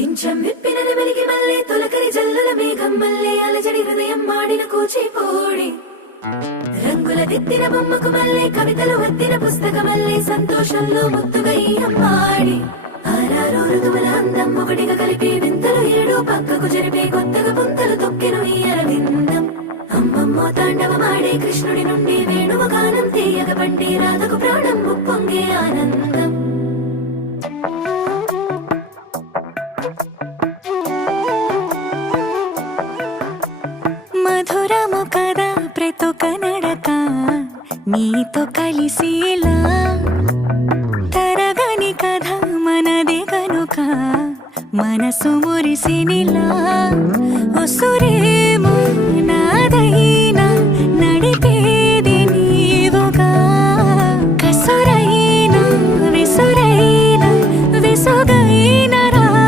పింఛం విప్పిన నెమలికి మల్లె తొలకరి జల్లుల మేఘం మల్లె అలజడి హృదయం మాడిన కూచిపోడి రంగుల దిద్దిన బొమ్మకు మల్లె కవితలు వద్దిన పుస్తక మల్లె సంతోషంలో ముద్దుగా ఈ అమ్మాడి ఆరారు ఋతువుల అందం ఒకటిగా కలిపి వింతలు ఏడు పక్కకు జరిపే కొత్తగా పుంతలు తొక్కెను ఈ అరవిందం అమ్మమ్మో తాండవమాడే కృష్ణుడి నుండి వేణువ గానం తీయగ పండి రాధకు ప్రాణం ఉప్పొంగే ఆనందం మధురము కదా ప్రతొక నడక నీతో కలిసేలా తరగని కథ మనదే కనుక మనసు మురిసినిలా ఉసురే